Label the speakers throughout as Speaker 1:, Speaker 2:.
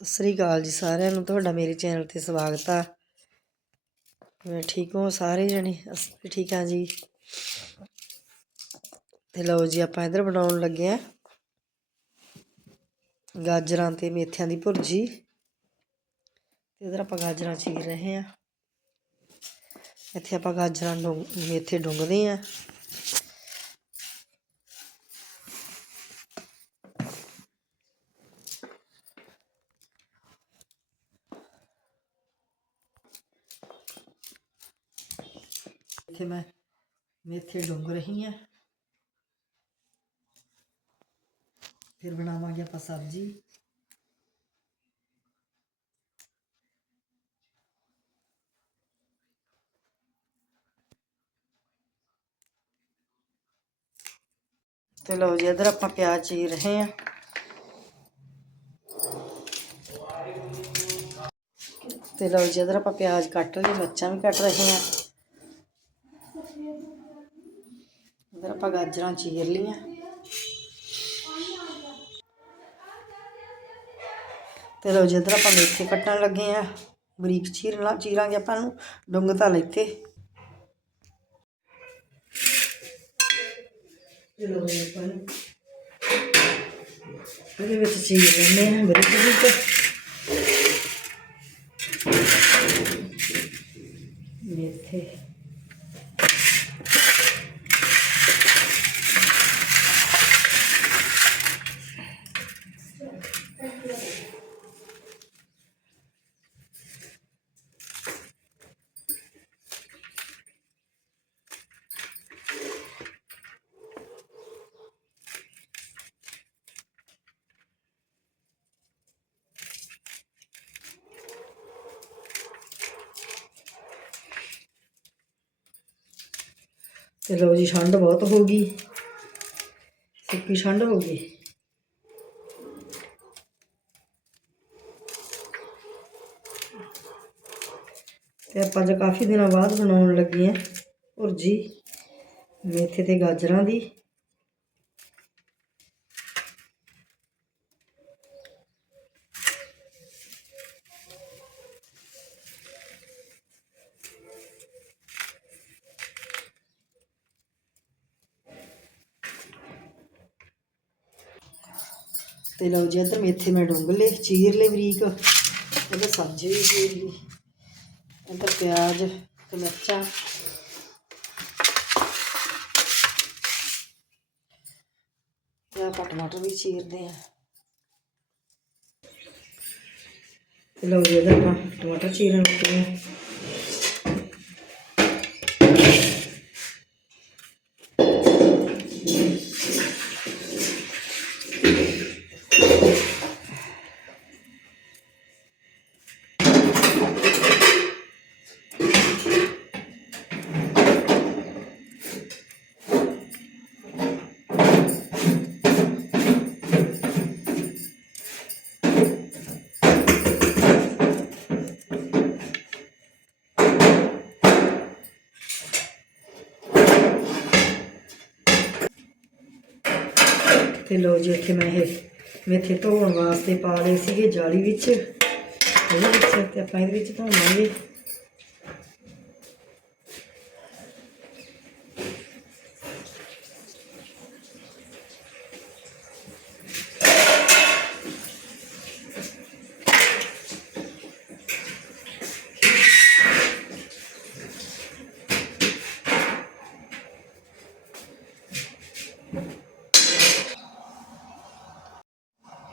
Speaker 1: ਸਤਿ ਸ੍ਰੀ ਅਕਾਲ ਜੀ ਸਾਰਿਆਂ ਨੂੰ, ਤੁਹਾਡਾ ਮੇਰੇ ਚੈਨਲ ਤੇ ਸਵਾਗਤ ਆ। ਮੈਂ ਠੀਕ ਹਾਂ ਸਾਰੇ ਜਣੇ? ਅਸੀਂ ਵੀ ਠੀਕ ਹਾਂ ਜੀ। ਤੇ ਲਓ ਜੀ, ਆਪਾਂ ਇਧਰ ਬਣਾਉਣ ਲੱਗੇ ਆ ਗਾਜਰਾਂ ਤੇ ਮੇਥਿਆਂ ਦੀ ਭੁਰਜੀ। ਤੇ ਇਧਰ ਆਪਾਂ ਗਾਜਰਾਂ ਚੀਰ ਰਹੇ ਆ ਇੱਥੇ ਆਪਾਂ ਗਾਜਰਾਂ ਡੁੰਗ ਮੇਥੇ ਡੁੰਗਦੇ ਆ ਇੱਥੇ ਮੈਂ ਮੇਥੇ ਡੁੰਗ ਰਹੀ ਆ ਫਿਰ ਬਣਾਵਾਂਗੇ ਆਪਾਂ ਸਬਜ਼ੀ। ਤੇ ਲਓ ਜੀ, ਇਧਰ ਆਪਾਂ ਪਿਆਜ਼ ਚੀਰ ਰਹੇ ਆ ਤੇ ਲਓ ਜੀ, ਇਧਰ ਆਪਾਂ ਪਿਆਜ਼ ਕੱਟ ਲਏ, ਮਿਰਚਾਂ ਵੀ ਕੱਟ ਰਹੇ ਆ ਇਧਰ ਆਪਾਂ ਗਾਜਰਾਂ ਚੀਰ ਲਈਆਂ। ਤੇ ਲਓ ਜੀ ਆਪਾਂ ਮੇਥੇ ਕੱਟਣ ਲੱਗੇ ਆ। ਬਰੀਕ ਚੀਰ ਚੀਰਨਾ ਚੀਰਾਂਗੇ ਆਪਾਂ ਨੂੰ ਡੁੰਗ ਤਾਂ ਲੈਤੇ ਤੇ ਆਪਾਂ ਇਹਦੇ ਵਿੱਚ ਚੀਰ ਲੈਂਦੇ ਆ ਬਰੀਕ ਬਰੀਕ। ਮੇਥੇ। ਤੇ ਲਓ ਜੀ ਠੰਡ ਬਹੁਤ ਹੋ ਗਈ। ਸੁੱਕੀ ਠੰਡ ਹੋ ਗਈ। ਤੇ ਆਪਾਂ ਅੱਜ ਕਾਫੀ ਦਿਨਾਂ ਬਾਅਦ ਬਣਾਉਣ ਲੱਗੇ ਆ ਭੁਰਜੀ, ਮੇਥੇ ਤੇ ਗਾਜਰਾਂ ਦੀ। ਤੇ ਲਓ ਜੀ, ਇੱਧਰ ਮੇਥੇ ਮੈਂ ਡੁੰਗ ਲਏ ਚੀਰ ਲਏ ਬਰੀਕ। ਇੱਧਰ ਸਬਜ਼ੀ ਵੀ ਚੀਰ ਲਈ ਇੱਧਰ ਪਿਆਜ਼ ਤੇ ਮਿਰਚਾਂ। ਤੇ ਆਪਾਂ ਟਮਾਟਰ ਵੀ ਚੀਰਦੇ ਆ। ਤੇ ਲਓ ਜੀ ਇੱਧਰ ਆਪਾਂ ਟਮਾਟਰ ਚੀਰਨ ਲੱਗੇ ਤੇ ਲੋ ਜੀ ਇੱਥੇ ਮੈਂ ਇਹ ਮੇਥੇ ਧੋਣ ਵਾਸਤੇ ਪਾ ਲਏ ਸੀਗੇ ਜਾਲੀ ਵਿੱਚ ਇਹਦੇ ਵਿੱਚ, ਤੇ ਆਪਾਂ ਇਹਦੇ ਵਿੱਚ ਧੋਵਾਂਗੇ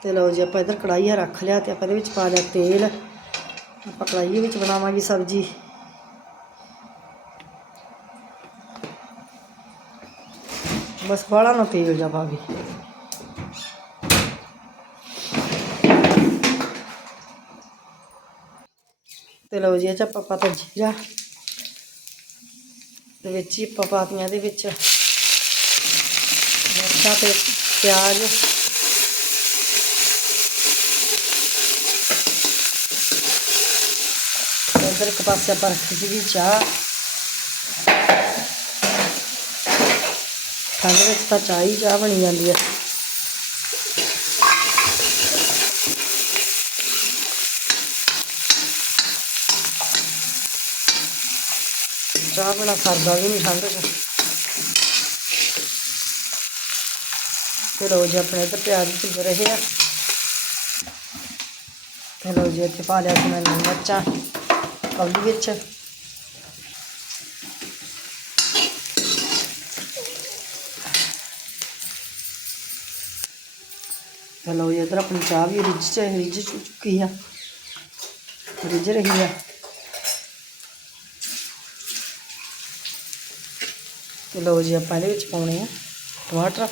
Speaker 1: ਤੇ ਲਓ ਜੀ ਆਪਾਂ ਇਧਰ ਕੜਾਈਆ ਰੱਖ ਲਿਆ ਤੇ ਆਪਾਂ ਇਹਦੇ ਵਿੱਚ ਪਾ ਲਿਆ ਤੇਲ। ਆਪਾਂ ਕੜਾਈ ਵਿੱਚ ਬਣਾਵਾਂਗੇ ਸਬਜ਼ੀ। ਬਸ ਬਾਲਾ ਨਾ ਤੇਲ ਜਾ ਪਾਵੇ ਤੇ ਲਓ ਜੀ ਇਹ ਚ ਆਪਾਂ ਪਤਾ ਜੀਰਾ। ਤੇ ਵਿੱਚ ਹੀ ਆਪਾਂ ਪਾਤੀਆਂ ਦੇ ਵਿੱਚ। ਮਿਰਚਾਂ ਤੇ ਪਿਆਜ਼। पास परिस्थिति की चाह ठंड में तो चाह ही चाह बनी जाती है। चाह बना सरदा भी नहीं ठंड चलो जी अपने तो प्याज भुज रहे हैं। चलो जी इतने पा लिया मैं मिर्चा ਕੌਲੀ ਵਿੱਚ। ਤੇ ਲੋ ਜੀ ਇੱਧਰ ਆਪਣੀ ਚਾਹ ਵੀ ਰਿੱਝ ਚ ਰਿੱਝ ਚੁੱਕੀ ਆ। ਰਿੱਝ ਰਹੀ ਆ। ਤੇ ਜੀ ਆਪਾਂ ਇਹਦੇ ਵਿੱਚ ਪਾਉਣੇ ਆ ਟਮਾਟਰ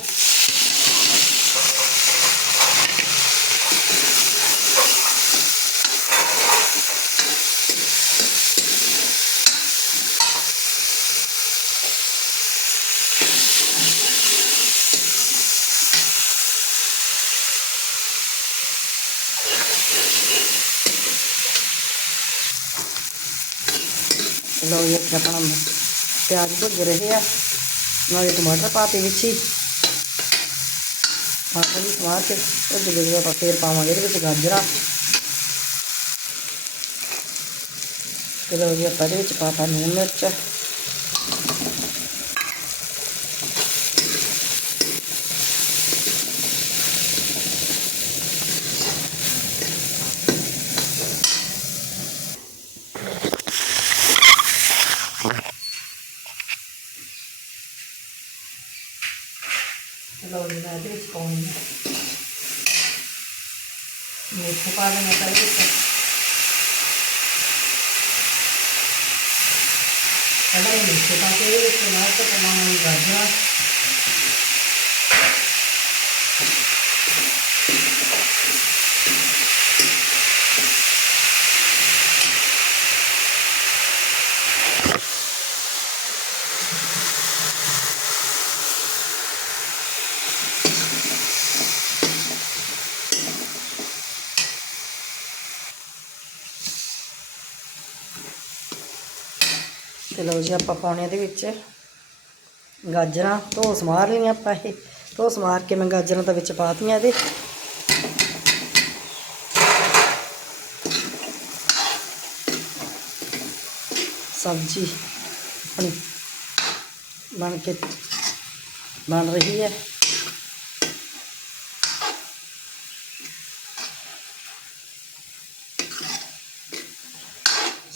Speaker 1: ਲਓ ਜੀ ਇੱਥੇ ਆਪਣਾ ਪਿਆਜ਼ ਭੁੱਜ ਰਹੇ ਆ। ਨਾਲੇ ਟਮਾਟਰ ਪਾਤੇ ਵਿੱਚ ਹੀ। ਟਮਾਟਰ ਵੀ ਸਵਾਰ ਕੇ ਭੁੱਜ ਗਏ ਆਪਾਂ ਫੇਰ ਪਾਵਾਂਗੇ ਇਹਦੇ ਵਿੱਚ ਗਾਜਰਾਂ। ਫਿਰ ਉਹ ਜੀ, ਆਪਾਂ ਇਹਦੇ ਵਿੱਚ ਪਾਤਾ ਨੂਨ ਮਿਰਚ। ਤੇ ਲਓ ਜੀ ਮੈਂ ਇਹਦੇ ਵਿੱਚ ਪਾਉਣੀ ਹੈ ਮੇਥੇ ਪਾ ਦੇਣਾ ਤਾਂ ਇਹਦੇ ਵਿੱਚ ਪਹਿਲਾਂ ਇਹ ਮੇਥੇ ਪਾ ਕੇ ਇਹਦੇ ਵਿੱਚ ਬਾਅਦ ਚ ਪਾਵਾਂਗੇ ਗਾਜਰਾਂ ਤੇ ਲਓ ਜੀ ਆਪਾਂ ਪਾਉਣੇ ਇਹਦੇ ਵਿੱਚ ਗਾਜਰਾਂ ਧੋ ਸਮਾਰ ਲਈਆਂ ਆਪਾਂ ਇਹ। ਧੋਸ ਮਾਰ ਕੇ ਮੈਂ ਗਾਜਰਾਂ ਤਾਂ ਵਿੱਚ ਪਾਤੀਆਂ ਇਹਦੇ। ਸਬਜ਼ੀ ਆਪਣੀ ਬਣ ਕੇ ਬਣ ਰਹੀ ਹੈ।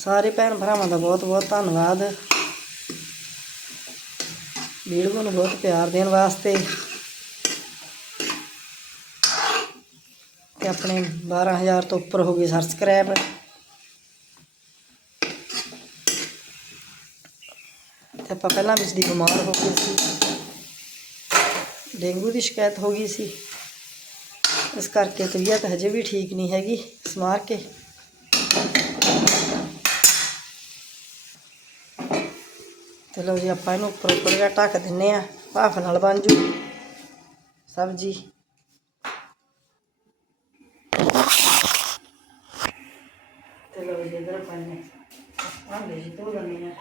Speaker 1: ਸਾਰੇ ਭੈਣ ਭਰਾਵਾਂ ਦਾ ਬਹੁਤ ਬਹੁਤ ਧੰਨਵਾਦ। ਵੀਡੀਓ ਨੂੰ ਬਹੁਤ ਪਿਆਰ ਦੇਣ ਵਾਸਤੇ ਤੇ ਆਪਣੇ 12000 ਤੋਂ ਉੱਪਰ ਹੋ ਗਏ ਸਬਸਕ੍ਰਾਈਬ ਤੇ ਆਪਾਂ ਪਹਿਲਾਂ ਵਿੱਚ ਦੀ ਬਿਮਾਰ ਹੋ ਗਏ ਸੀ। ਡੇਂਗੂ ਦੀ ਸ਼ਿਕਾਇਤ ਹੋ ਗਈ ਸੀ। ਇਸ ਕਰਕੇ ਤਬੀਅਤ ਹਜੇ ਵੀ ਠੀਕ ਨਹੀਂ ਹੈਗੀ, ਸਮਾਰ ਕੇ। ਚਲੋ ਲਓ ਜੀ ਆਪਾਂ ਇਹਨੂੰ ਉੱਪਰ ਉੱਪਰ ਜਿਹਾ ਢੱਕ ਦਿੰਨੇ ਆ ਭਾਫ ਨਾਲ ਬਣ ਜੂ। ਸਬਜ਼ੀ ਤੇ ਲਓ ਜੀ ਇਧਰ ਆਪਾਂ ਨੇ ਭਾਂਡੇ ਜੀ ਧੋ ਲੈਣੇ ਆ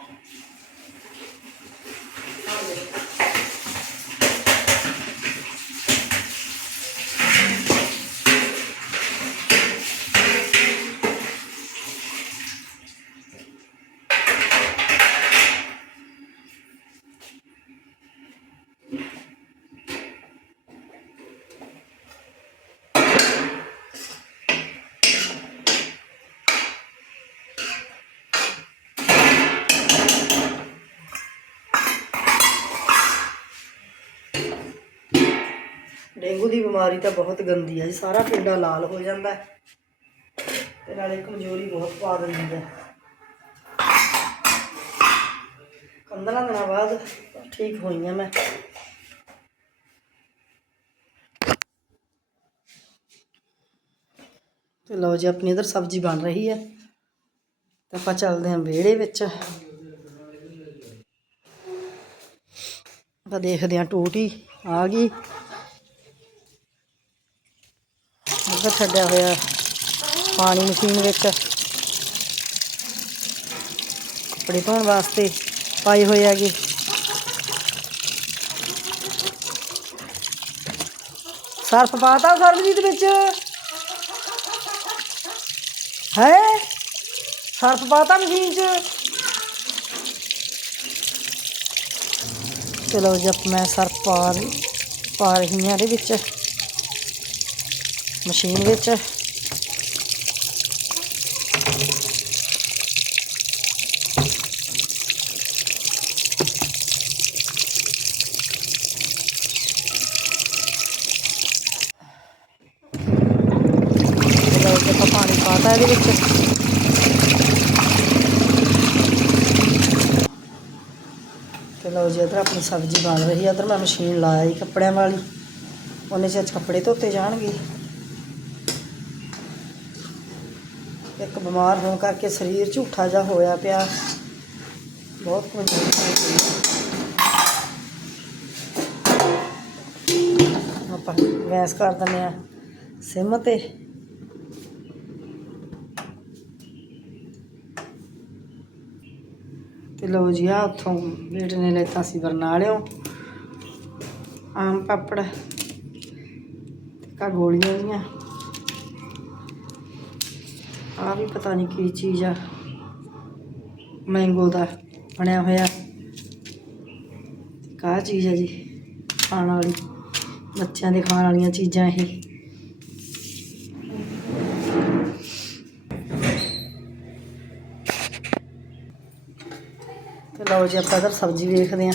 Speaker 1: ਡੇਂਗੂ ਦੀ ਬਿਮਾਰੀ ਤਾਂ ਬਹੁਤ ਗੰਦੀ ਹੈ ਜੀ, ਸਾਰਾ ਪਿੰਡਾ ਲਾਲ ਹੋ ਜਾਂਦਾ ਤੇ ਨਾਲੇ ਕਮਜ਼ੋਰੀ ਬਹੁਤ ਪਾ ਦਿੰਦੀ ਹੈ। ਪੰਦਰਾਂ ਦਿਨਾਂ ਬਾਅਦ ਠੀਕ ਹੋਈ ਹਾਂ ਮੈਂ। ਤੇ ਲਓ ਜੀ, ਆਪਣੀ ਇਧਰ ਸਬਜ਼ੀ ਬਣ ਰਹੀ ਹੈ। ਤੇ ਆਪਾਂ ਚੱਲਦੇ ਹਾਂ ਵਿਹੜੇ ਵਿੱਚ। ਆਪਾਂ ਦੇਖਦੇ ਹਾਂ ਟੂਟੀ ਆ ਗਈ। ਇੱਧਰ ਛੱਡਿਆ ਹੋਇਆ ਪਾਣੀ ਮਸ਼ੀਨ ਵਿੱਚ। ਕੱਪੜੇ ਧੋਣ ਵਾਸਤੇ ਪਾਏ ਹੋਏ ਹੈਗੇ। ਸਰਫ ਪਾਤਾ ਸਰਬਜੀਤ ਵਿੱਚ। ਹੈ? ਸਰਫ ਪਾਤਾ ਮਸ਼ੀਨ 'ਚ। ਚਲੋ ਲਓ ਮੈਂ ਸਰਫ ਪਾ ਰਹੀ ਪਾ ਰਹੀ ਹਾਂ ਇਹਦੇ ਵਿੱਚ। ਮਸ਼ੀਨ ਵਿੱਚ। ਆਪਾਂ ਪਾਣੀ ਪਾਤਾ ਇਹਦੇ ਵਿੱਚ। ਤੇ ਲਓ ਜੀ, ਇੱਧਰ ਆਪਣੀ ਸਬਜ਼ੀ ਬਣ ਰਹੀ ਹੈ ਇੱਧਰ ਮੈਂ ਮਸ਼ੀਨ ਲਾਇਆ ਲਾਈ ਕੱਪੜਿਆਂ ਵਾਲੀ। ਉਹਨੇ ਚ ਕੱਪੜੇ ਧੋਤੇ ਜਾਣਗੇ। ਇੱਕ ਬਿਮਾਰ ਹੋਣ ਕਰਕੇ ਸਰੀਰ ਝੂਠਾ ਜਿਹਾ ਹੋਇਆ ਪਿਆ। ਬਹੁਤ ਕਮਜ਼ੋਰੀ ਆਪਾਂ ਗੈਸ ਕਰ ਦਿੰਦੇ ਆ ਸਿਮ ਤੇ। ਤੇ ਲਓ ਜੀ ਆ ਉੱਥੋਂ ਬੇਟੇ ਨੇ ਲੈਤਾ ਸੀ ਬਰਨਾਲਿਓ। ਆਮ ਪਾਪੜ। ਤੇ ਕਾ ਗੋਲੀਆਂ ਜੀਆਂ ਆ ਵੀ ਪਤਾ ਨਹੀਂ ਕੀ ਚੀਜ਼ ਆ। ਮੈਂਗੋ ਦਾ ਬਣਿਆ ਹੋਇਆ। ਕਾ ਚੀਜ਼ ਆ ਜੀ, ਖਾਣ ਵਾਲੀ। ਬੱਚਿਆਂ ਦੇ ਖਾਣ ਵਾਲੀਆਂ ਚੀਜ਼ਾਂ ਇਹ। ਤੇ ਲਓ ਜੀ ਆਪਾਂ ਇਧਰ ਸਬਜ਼ੀ ਵੇਖਦੇ ਆਂ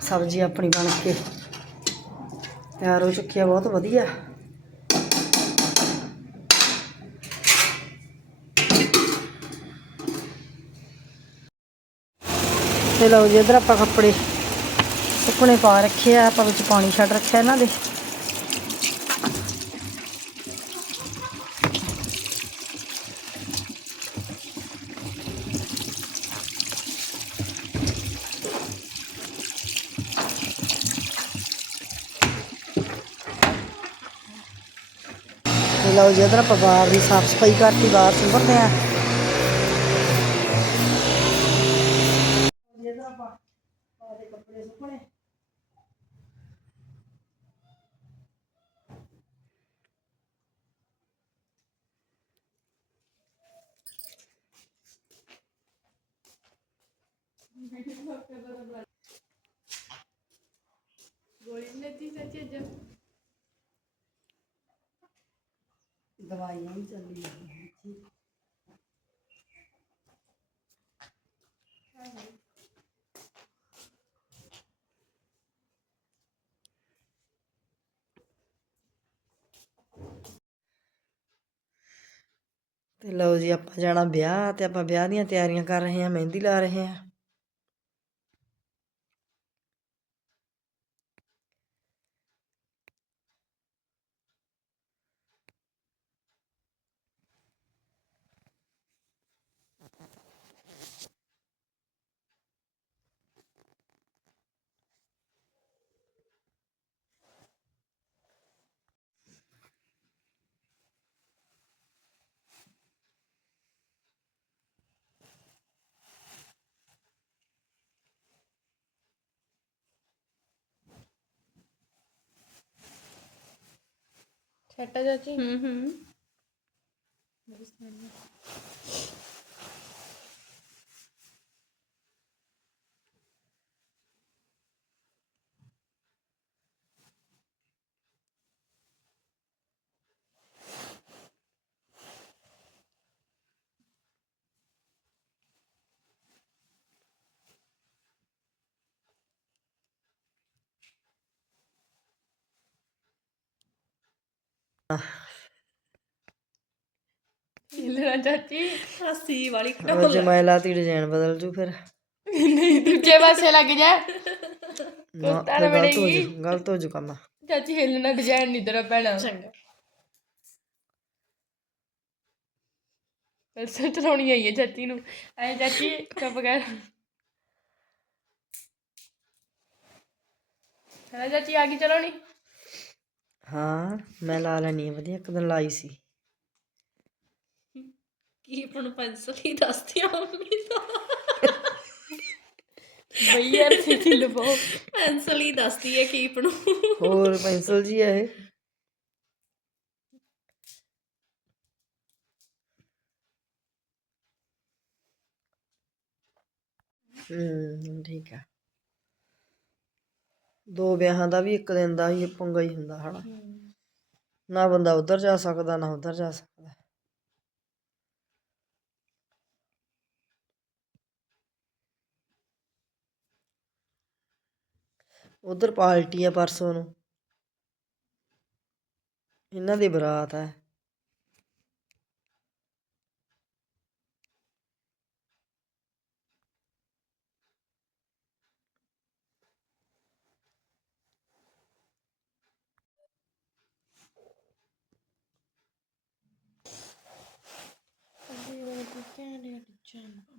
Speaker 1: ਸਬਜ਼ੀ ਆਪਣੀ ਬਣ ਕੇ ਤਿਆਰ ਹੋ ਚੁੱਕੀ ਆ, ਬਹੁਤ ਵਧੀਆ। ਤੇ ਲਓ ਜੀ, ਇਧਰ ਆਪਾਂ ਕੱਪੜੇ ਸੁੱਕਣੇ ਪਾ ਰੱਖੇ ਆ, ਆਪਾਂ ਵਿੱਚ ਪਾਣੀ ਛੱਡ ਰੱਖਿਆ ਇਹਨਾਂ ਦੇ। ਲਓ ਜੀ, ਇਧਰ ਆਪਾਂ ਬਾਹਰ ਦੀ ਸਾਫ਼ ਸਫ਼ਾਈ ਕਰਤੀ, ਬਾਹਰ ਸੁੰਭਰਦੇ ਆ। ਦਵਾਈਆਂ ਵੀ ਚੱਲੀ ਜਾਂਦੀਆਂ ਜੀ ਤੇ ਲਓ ਜੀ, ਆਪਾਂ ਜਾਣਾ ਵਿਆਹ ਤੇ ਆਪਾਂ ਵਿਆਹ ਦੀਆਂ ਤਿਆਰੀਆਂ ਕਰ ਰਹੇ ਹਾਂ, ਮਹਿੰਦੀ ਲਾ ਰਹੇ ਹਾਂ।
Speaker 2: ਛੱਟਾ ਚਾਚੀ
Speaker 3: ਹੂੰ ਹੂੰ ਹਿੱਲਣਾ ਚਾਚੀ
Speaker 2: ਹੱਸੀ ਵਾਲੀ
Speaker 1: ਉਹ ਜੇ ਮੈਂ ਲਾਤੀ ਡਿਜ਼ਾਈਨ ਬਦਲ ਜੂ ਫਿਰ।
Speaker 2: ਨਹੀਂ ਦੂਜੇ ਪਾਸੇ ਲੱਗ ਜਾ। ਕੁੱਤਾ
Speaker 1: ਫਿਰ
Speaker 2: ਨਾ
Speaker 1: ਗਲਤ ਹੋ
Speaker 2: ਬਣੇਗੀ।
Speaker 1: ਜੂ ਗਲਤ ਹੋ ਜੂ ਕੰਮ।
Speaker 2: ਚਾਚੀ ਹਿੱਲਣਾ ਡਿਜ਼ਾਈਨ ਨਹੀਂ ਤੇਰਾ ਪੈਣਾ।
Speaker 3: ਚੰਗਾ।
Speaker 2: ਪਲਸਰ ਚਲਾਉਣੀ ਆਈ ਹੈ ਚਾਚੀ ਨੂੰ। ਐ ਚਾਚੀ ਚੁੱਪ ਕਰ। ਹਾਂ ਚਾਚੀ ਆ ਗਈ ਚਲਾਉਣੀ?
Speaker 1: ਹਾਂ ਮੈਂ ਲਾ ਲੈਣੀ ਆ ਵਧੀਆ ਇੱਕ ਦਿਨ ਲਾਈ ਸੀ।
Speaker 3: ਕੀ ਆਪਾਂ ਨੂੰ ਪੈਨਸਲ ਹੀ ਦੱਸਦੀ ਆ ਮੰਮੀ ਤਾਂ?
Speaker 2: ਬਈ ਯਾਰ ਛੇਤੀ ਲਵਾਓ।
Speaker 3: ਪੈਨਸਲ ਹੀ ਦੱਸਦੀ ਹੈ ਕੀਪ ਨੂੰ
Speaker 1: ਹੋਰ ਪੈਨਸਲ ਜੀ ਆ ਇਹ। ਹੂੰ ਠੀਕ ਆ। ਦੋ ਵਿਆਹਾਂ ਦਾ ਵੀ ਇੱਕ ਦਿਨ ਦਾ ਹੀ ਪੰਗਾ ਹੀ ਹੁੰਦਾ ਹਨਾ। ਨਾ ਬੰਦਾ ਉੱਧਰ ਜਾ ਸਕਦਾ ਨਾ ਉੱਧਰ ਜਾ ਸਕਦਾ। ਉਧਰ ਪਾਰਟੀ ਆ ਪਰਸੋਂ ਨੂੰ। ਇਹਨਾਂ ਦੀ ਬਰਾਤ ਹੈ। canım.